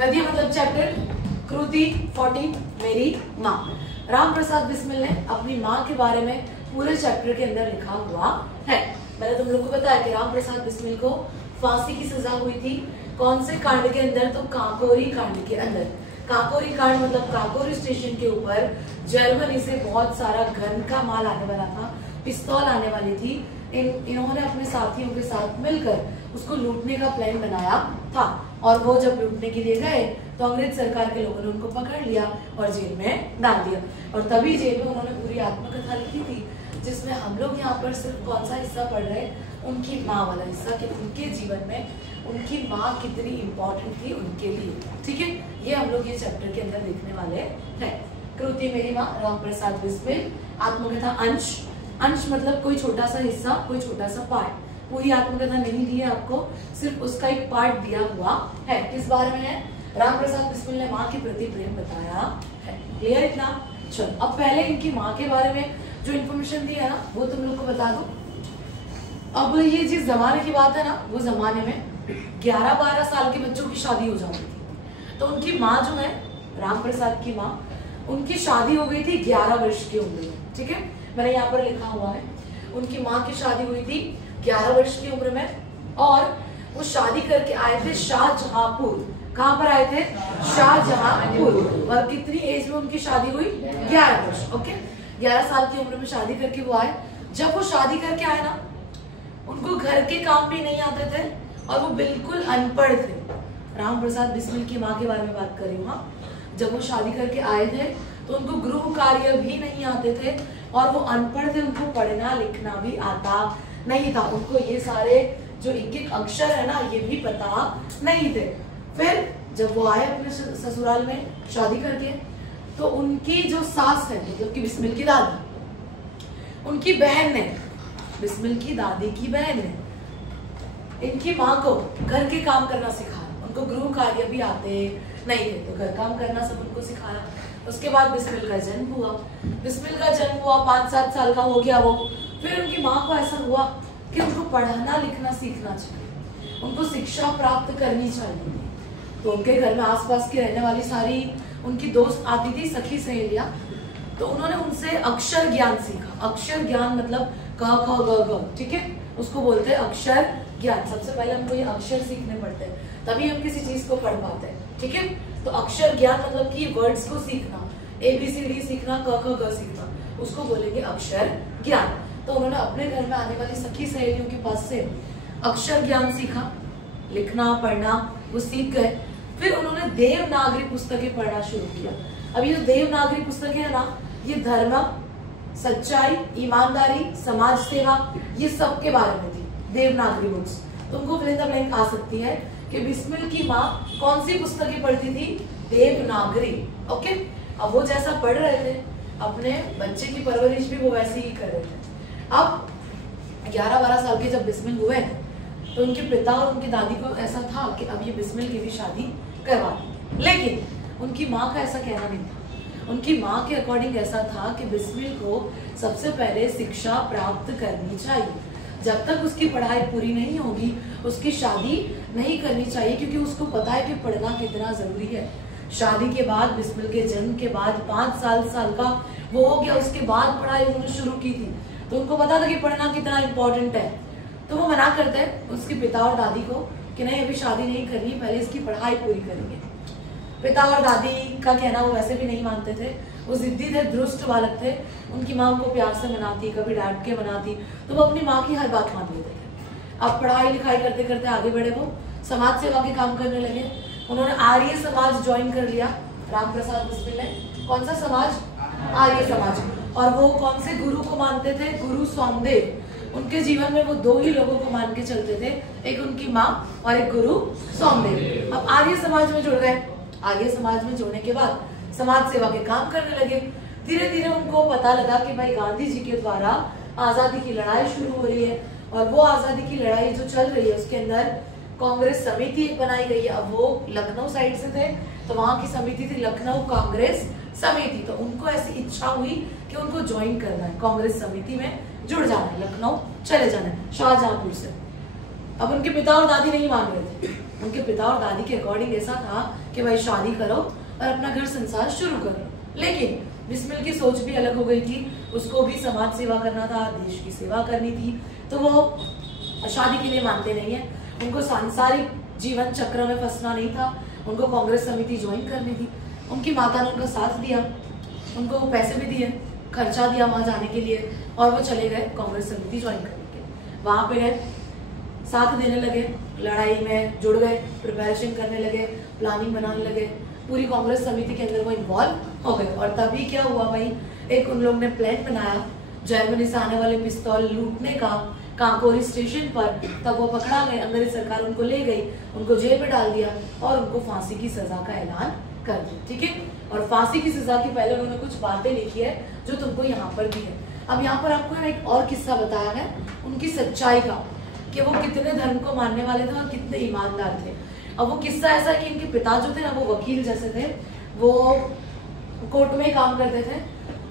गद्य मतलब चैप्टर कृति 14 मेरी माँ। राम प्रसाद बिस्मिल ने अपनी माँ के बारे में पूरे चैप्टर के अंदर लिखा हुआ है। मैंने तुम लोग को बताया कि राम प्रसाद बिस्मिल को फांसी की सजा हुई थी। कौन से कांड के अंदर? तो काकोरी कांड के अंदर। काकोरी कांड मतलब काकोरी स्टेशन के ऊपर जर्मनी से बहुत सारा गन का माल आने वाला था, पिस्तौल आने वाली थी। इन्होंने अपने साथियों के साथ मिलकर उसको लूटने का प्लान बनाया था और वो जब लूटने के लिए गए तो अंग्रेज सरकार के लोगों ने उनको पकड़ लिया और जेल में डाल दिया। और तभी जेल में उन्होंने पूरी आत्मकथा लिखी थी, जिसमें हम लोग यहाँ पर सिर्फ कौन सा हिस्सा पढ़ रहे हैं? उनकी माँ वाला हिस्सा, कि उनके जीवन में उनकी माँ कितनी इम्पोर्टेंट थी उनके लिए। ठीक है, ये हम लोग ये चैप्टर के अंदर देखने वाले हैं। कृति मेरी माँ, राम प्रसाद बिस्मिल। आत्मकथा अंश। अंश मतलब कोई छोटा सा हिस्सा, कोई छोटा सा पार्ट। पूरी आत्मकथा नहीं दी है आपको, सिर्फ उसका एक पार्ट दिया हुआ है। किस बारे में है? राम प्रसाद बिस्मिल ने माँ के प्रति प्रेम बताया है। क्लियर इतना? चलो अब पहले इनकी माँ के बारे में जो इन्फॉर्मेशन दी है ना, वो तुम लोग को बता दो। अब ये जिस जमाने की बात है ना, वो जमाने में 11-12 साल के बच्चों की शादी हो जाती थी। तो उनकी माँ जो है, राम प्रसाद की माँ, उनकी शादी हो गई थी 11 वर्ष की उम्र में। ठीक है, मैंने यहाँ पर लिखा हुआ है, उनकी माँ की शादी हुई थी 11 वर्ष की उम्र में और वो शादी करके आए थे शाहजहांपुर। कहाँ पर आए थे? शाहजहांपुर। और कितनी एज में उनकी शादी हुई? 11 वर्ष। ओके, 11 साल की उम्र में शादी करके वो आए। जब वो शादी करके आए ना, उनको घर के काम भी नहीं आते थे और वो बिल्कुल अनपढ़ थे। राम प्रसाद बिस्मिल की माँ के बारे में बात कर रही हूँ। हाँ, जब वो शादी करके आए थे तो उनको गृह कार्य भी नहीं आते थे और वो अनपढ़ थे, उनको पढ़ना लिखना भी आता नहीं था। उनको ये सारे जो एक अक्षर है ना, ये भी पता नहीं थे। फिर जब वो आए अपने ससुराल में शादी करके, तो उनकी जो सास है, मतलब कि बिस्मिल की दादी, उनकी बहन ने, बिस्मिल की दादी की बहन ने इनकी माँ को घर के काम करना सिखाया। उनको गृह कार्य भी आते नहीं थे, तो घर काम करना सब उनको सिखाया। उसके बाद बिस्मिल का जन्म हुआ। बिस्मिल का जन्म हुआ, 5-7 साल का हो गया वो। फिर उनकी माँ को ऐसा हुआ कि उनको पढ़ना लिखना सीखना चाहिए, उनको शिक्षा प्राप्त करनी चाहिए। तो उनके घर में आसपास की रहने वाली सारी उनकी दोस्त आती थी, सखी सहेलियां। तो उन्होंने उनसे अक्षर ज्ञान सीखा। अक्षर ज्ञान मतलब क ख ग घ। ठीक है, उसको बोलते हैं अक्षर ज्ञान। सबसे पहले हमको ये अक्षर सीखने पड़ते हैं, तभी हम किसी चीज को पढ़ पाते हैं। ठीक है, तो अक्षर ज्ञान मतलब कि वर्ड्स को सीखना, ABCD सीखना, क ख ग सीखना, उसको बोलेंगे अक्षर ज्ञान। तो उन्होंने अपने घर में आने वाली सखी सहेलियों के पास से अक्षर ज्ञान सीखा, लिखना पढ़ना वो सीख गए। फिर उन्होंने देवनागरी पुस्तकें पढ़ना शुरू किया। अब ये जो देवनागरी पुस्तकें है ना, ये धर्म, सच्चाई, ईमानदारी, समाज सेवा, ये सब के बारे में थी देवनागरी बुक्स। तुमको फिल इन द ब्लैंक आ सकती है कि बिस्मिल की माँ कौन सी पुस्तकें पढ़ती थी? देवनागरी। ओके, अब वो जैसा पढ़ रहे थे, अपने बच्चे की परवरिश भी वो वैसे ही कर रहे थे। अब 11-12 साल के जब बिस्मिल हुए तो उनके पिता और उनकी दादी को ऐसा था कि अब ये बिस्मिल की भी शादी करवा दी। लेकिन उनकी माँ का ऐसा कहना नहीं था। उनकी माँ के अकॉर्डिंग ऐसा था कि बिस्मिल को सबसे पहले शिक्षा प्राप्त करनी चाहिए। जब तक उसकी पढ़ाई पूरी नहीं होगी उसकी शादी नहीं करनी चाहिए, क्योंकि उसको पता है कि पढ़ना कितना जरूरी है। शादी के बाद, बिस्मिल के जन्म के बाद 5 साल का वो हो गया, उसके बाद पढ़ाई उन्होंने शुरू की थी। तो उनको पता था कि पढ़ना कितना इम्पोर्टेंट है। तो वो मना करते हैं उसके पिता और दादी को कि नहीं, अभी शादी नहीं करनी, पहले इसकी पढ़ाई पूरी करेंगे। पिता और दादी का कहना वो वैसे भी नहीं मानते थे, वो जिद्दी थे, दुरुस्त बालक थे। उनकी माँ उनको प्यार से मनाती, कभी डांट के मनाती, तो वो अपनी माँ की हर बात मान लेते थे। अब पढ़ाई लिखाई करते करते आगे बढ़े, वो समाज सेवा के काम करने लगे। उन्होंने आर्य समाज ज्वाइन कर लिया राम प्रसाद बिस्मिल ने। कौन सा समाज? आर्य समाज। और वो कौन से गुरु को मानते थे? गुरु सोमदेव। उनके जीवन में वो 2 ही लोगों को मान के चलते थे, एक उनकी माँ और एक गुरु सोमदेव। अब आर्य समाज में जुड़ गए। आर्य समाज में जुड़ने के बाद समाज सेवा के काम करने लगे। धीरे धीरे उनको पता लगा कि भाई गांधी जी के द्वारा आजादी की लड़ाई शुरू हो रही है और वो आजादी की लड़ाई जो चल रही है उसके अंदर कांग्रेस समिति बनाई गई है। अब वो लखनऊ साइड से थे, तो वहां की समिति थी लखनऊ कांग्रेस समिति। तो उनको ऐसी इच्छा हुई कि उनको ज्वाइन करना है, कांग्रेस समिति में जुड़ जाना है, लखनऊ चले जाना है शाहजहांपुर से। अब उनके पिता और दादी नहीं मान रहे थे, उनके पिता और दादी के अकॉर्डिंग ऐसा था कि भाई शादी करो और अपना घर संसार शुरू करो। लेकिन बिस्मिल की सोच भी अलग हो गई थी, उसको भी समाज सेवा करना था, देश की सेवा करनी थी, तो वो शादी के लिए मानते नहीं है। उनको सांसारिक जीवन चक्र में फंसना नहीं था, उनको कांग्रेस समिति ज्वाइन करनी थी। उनकी माता ने उनका साथ दिया, उनको पैसे भी दिए, खर्चा दिया वहां जाने के लिए, और वो चले गए कांग्रेस समिति ज्वाइन करने के। वहां पे गए, साथ देने लगे, लड़ाई में जुड़ गए, प्रिपरेशन करने लगे, प्लानिंग बनाने लगे, पूरी कांग्रेस समिति के अंदर वो इन्वॉल्व हो गए। और तभी क्या हुआ भाई, एक उन लोग ने प्लान बनाया जर्मनी से आने वाले पिस्तौल लूटने का कांकोरी स्टेशन पर। तब वो पकड़ा गए, अंग्रेज सरकार उनको ले गई, उनको जेल में डाल दिया और उनको फांसी की सजा का ऐलान कर दिया। ठीक है, और फांसी की सजा के पहले उन्होंने कुछ बातें लिखी है जो तुमको यहाँ पर दी है। अब यहाँ पर आपको एक और किस्सा बताया है उनकी सच्चाई का, कि वो कितने धर्म को मानने वाले थे और कितने ईमानदार थे। अब वो किस्सा ऐसा है कि इनके पिता जो थे ना, वो वकील जैसे थे, वो कोर्ट में काम करते थे।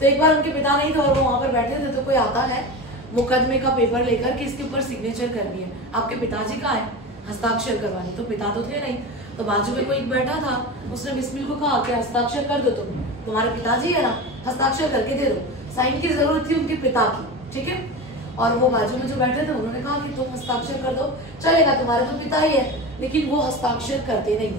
तो एक बार उनके पिता नहीं थे और वो वहां पर बैठे थे, तो कोई आता है मुकदमे का पेपर लेकर कि इसके ऊपर सिग्नेचर करनी है, आपके पिताजी कहाँ है, हस्ताक्षर करवाने। तो पिता तो थे नहीं, तो बाजू में कोई बैठा था, उसने बिस्मिल को कहा कि हस्ताक्षर कर दो, तुम्हारे पिताजी है ना, हस्ताक्षर करके दे दो। साइन की जरूरत थी उनके पिता की, ठीक है। और वो बाजू में जो बैठे थे उन्होंने कहा कि तुम हस्ताक्षर कर दो, चलेगा, तुम्हारे तो पिता ही है। लेकिन वो हस्ताक्षर करते नहीं,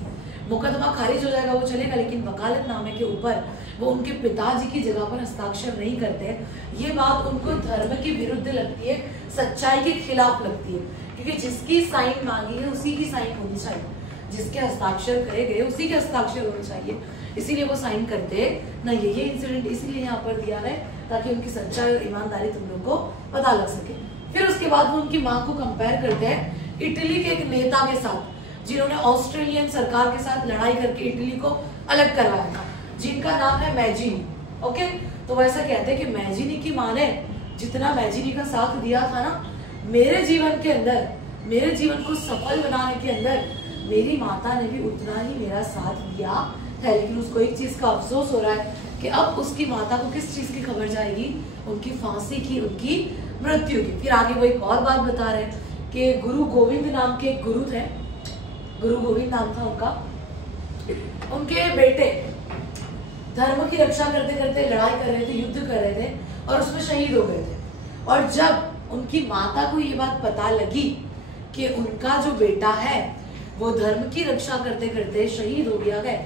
मुकदमा खारिज हो जाएगा, वो चलेगा, लेकिन वकालतनामे के ऊपर वो उनके पिताजी की जगह पर हस्ताक्षर नहीं करते। ये बात उनको धर्म के विरुद्ध लगती है, सच्चाई के खिलाफ लगती है, क्योंकि जिसकी साइन मांगी है उसी की साइन होनी चाहिए, जिसके हस्ताक्षर करे गए उसी के हस्ताक्षर होने चाहिए, इसीलिए वो साइन करते नहीं है। ये इंसिडेंट इसीलिए यहाँ पर दिया है ताकि उनकी सच्चाई और ईमानदारी तुम लोग को पता लग सके। फिर उसके बाद वो उनकी माँ को कंपेयर करते हैं इटली के एक नेता के साथ, जिन्होंने ऑस्ट्रेलियन सरकार के साथ लड़ाई करके इटली को अलग करवाया था, जिनका नाम है मैजिनी। ओके, तो वैसा कहते हैं कि मैजिनी की माँ ने जितना मैजिनी का साथ दिया था ना मेरे जीवन के अंदर, मेरे जीवन को सफल बनाने के अंदर, मेरी माता ने भी उतना ही मेरा साथ दिया है। लेकिन उसको एक चीज का अफसोस हो रहा है कि अब उसकी माता को किस चीज की खबर जाएगी, उनकी फांसी की, उनकी मृत्यु की। फिर आगे वो एक और बात बता रहे हैं कि गुरु गोविंद नाम के एक गुरु थे, गुरु गोविंद नाम था उनका, उनके बेटे धर्म की रक्षा करते करते लड़ाई कर रहे थे, युद्ध कर रहे थे और उसमें शहीद हो गए थे। और जब उनकी माता को ये बात पता लगी कि उनका जो बेटा है वो धर्म की रक्षा करते करते शहीद हो गया है,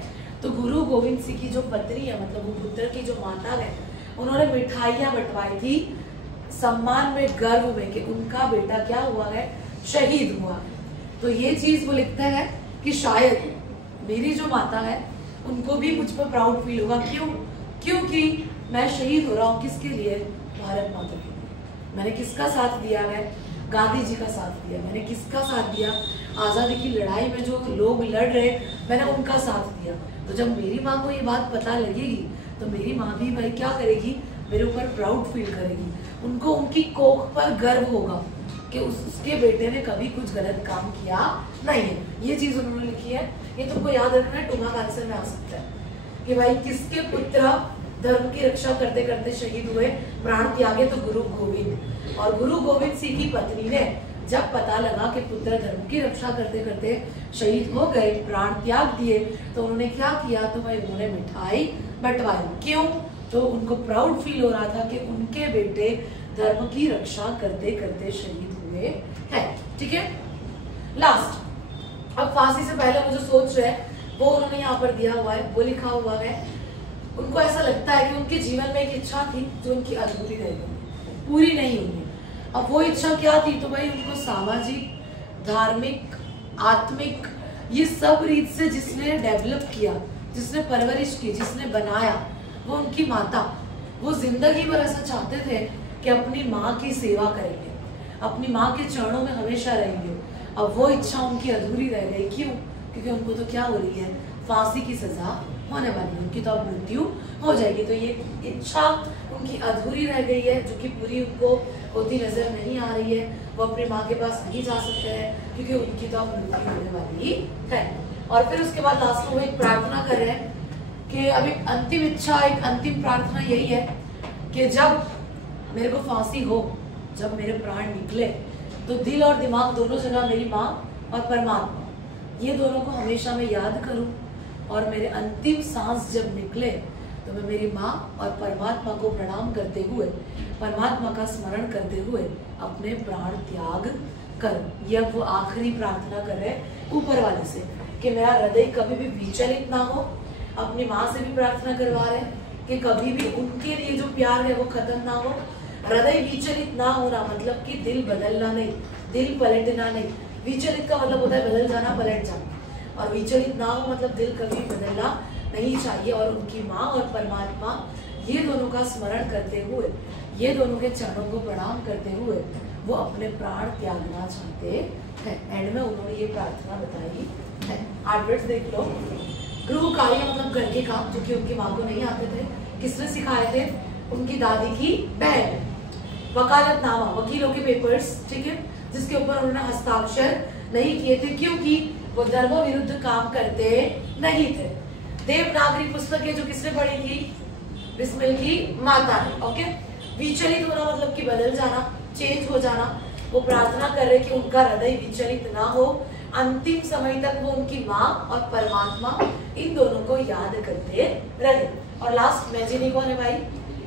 तो गुरु गोविंद सिंह की जो पत्नी है, मतलब वो पुत्र की जो माता है, उन्होंने मिठाइयां बंटवाई थी सम्मान में, गर्व में कि उनका बेटा क्या हुआ है, शहीद हुआ है। तो ये चीज वो लिखता है कि शायद मेरी जो माता है उनको भी मुझ पर प्राउड फील होगा। क्यों? क्योंकि मैं शहीद हो रहा हूँ किसके लिए, भारत माता के लिए। मैंने किसका साथ दिया है, गांधी जी का साथ दिया। मैंने किसका साथ दिया, आजादी की लड़ाई में जो लोग लड़ रहे मैंने उनका साथ दिया। तो जब मेरी माँ को ये बात पता लगेगी तो मेरी माँ भी भाई क्या करेगी, मेरे ऊपर प्राउड फील करेगी, उनको उनकी कोख पर गर्व होगा कि उसके बेटे ने कभी कुछ गलत काम किया नहीं है। ये चीज उन्होंने लिखी है, ये तुमको याद रखना है, टूमा आंसर में आ सकता है कि भाई किसके पुत्र धर्म की रक्षा करते करते शहीद हुए, प्राण त्यागे, तो गुरु गोविंद। और गुरु गोविंद सिंह की पत्नी ने जब पता लगा कि पुत्र धर्म की रक्षा करते करते शहीद हो गए, प्राण त्याग दिए, तो उन्होंने क्या किया, तो भाई उन्होंने मिठाई बंटवाई। क्यों? तो उनको प्राउड फील हो रहा था कि उनके बेटे धर्म की रक्षा करते करते शहीद हुए हैं। ठीक है, लास्ट, अब फांसी से पहले वो जो सोच रहे हैं वो उन्होंने यहाँ पर दिया हुआ है, वो लिखा हुआ है। उनको ऐसा लगता है कि उनके जीवन में एक इच्छा थी जो उनकी अधूरी रह गई, पूरी नहीं हुई। अब वो इच्छा क्या थी, तो भाई उनको सामाजिक, धार्मिक, आत्मिक, ये सब रीत से जिसने डेवलप किया, जिसने परवरिश की, जिसने बनाया, वो उनकी माता। वो जिंदगी भर ऐसा चाहते थे कि अपनी माँ की सेवा करेंगे, अपनी माँ के चरणों में हमेशा रहेंगे। अब वो इच्छा उनकी अधूरी रह गई। क्यों? क्योंकि उनको तो क्या हो रही है, फांसी की सजा होने वाली है, उनकी तो अब मृत्यु हो जाएगी। तो ये इच्छा उनकी अधूरी रह गई है, जो कि पूरी उनको होती नजर नहीं आ रही है। वो अपनी माँ के पास नहीं जा सकते हैं क्योंकि उनकी तो अब मृत्यु होने वाली है। और फिर उसके बाद लास्ट में वो एक प्रार्थना कर रहे हैं कि अब एक अंतिम इच्छा, एक अंतिम प्रार्थना यही है कि जब मेरे को फांसी हो, जब मेरे प्राण निकले, तो दिल और दिमाग दोनों जगह मेरी माँ और परमात्मा ये दोनों को हमेशा मैं याद करूं और मेरे अंतिम सांस जब निकले तो मैं मेरी माँ और परमात्मा को प्रणाम करते हुए, परमात्मा का स्मरण करते हुए अपने प्राण त्याग करूं। ये अब वो आखिरी प्रार्थना कर रहे ऊपर वाले से कि मेरा हृदय कभी भी विचलित ना हो। अपनी माँ से भी प्रार्थना करवा रहे हैं कि कभी भी उनके लिए जो प्यार है वो खत्म ना हो। हृदय विचलित ना होना मतलब कि दिल बदलना नहीं, दिल पलटना नहीं। विचलित का मतलब होता है बदल जाना, पलट जाना, और विचलित ना हो मतलब दिल कभी बदलना नहीं चाहिए। और उनकी माँ और परमात्मा ये दोनों का स्मरण करते हुए, ये दोनों के चरणों को प्रणाम करते हुए वो अपने प्राण त्यागना चाहते हैं। एंड में उन्होंने ये प्रार्थना बताई है। 8 वर्ड्स देख लो। गृह कार्य मतलब घर के काम जो कि उनकी माँ को नहीं आते थे। किसने सिखाए थे? उनकी दादी की बहन। वकालतनामा, वकीलों के पेपर्स, ठीक है, जिसके ऊपर उन्होंने हस्ताक्षर नहीं किए थे क्योंकि वो धर्म विरुद्ध काम करते नहीं थे। देवनागरी पुस्तकें जो किसने पढ़ी थी? बिस्मिल की माता ने। ओके, विचलित होना मतलब कि बदल जाना, चेंज हो जाना। वो प्रार्थना कर रहे कि उनका हृदय विचलित ना हो, अंतिम समय तक वो उनकी माँ और परमात्मा इन दोनों को याद करते रहे। और लास्ट मेजिनी कौन है भाई?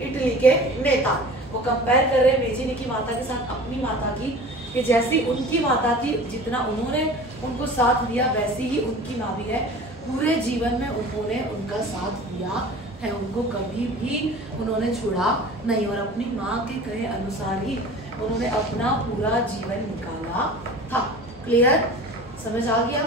इटली के नेता। वो कंपेयर कर रहे हैं मेजिनी की माता के साथ अपनी माता की, कि जैसी उनकी माता थी, जितना उन्होंने उनको साथ दिया वैसी ही उनकी माँ भी है। पूरे जीवन में उन्होंने उनका साथ दिया है, उनको कभी भी उन्होंने छोड़ा नहीं, और अपनी माँ के कहे अनुसार ही उन्होंने अपना पूरा जीवन निकाला था। क्लियर? समझ आ गया?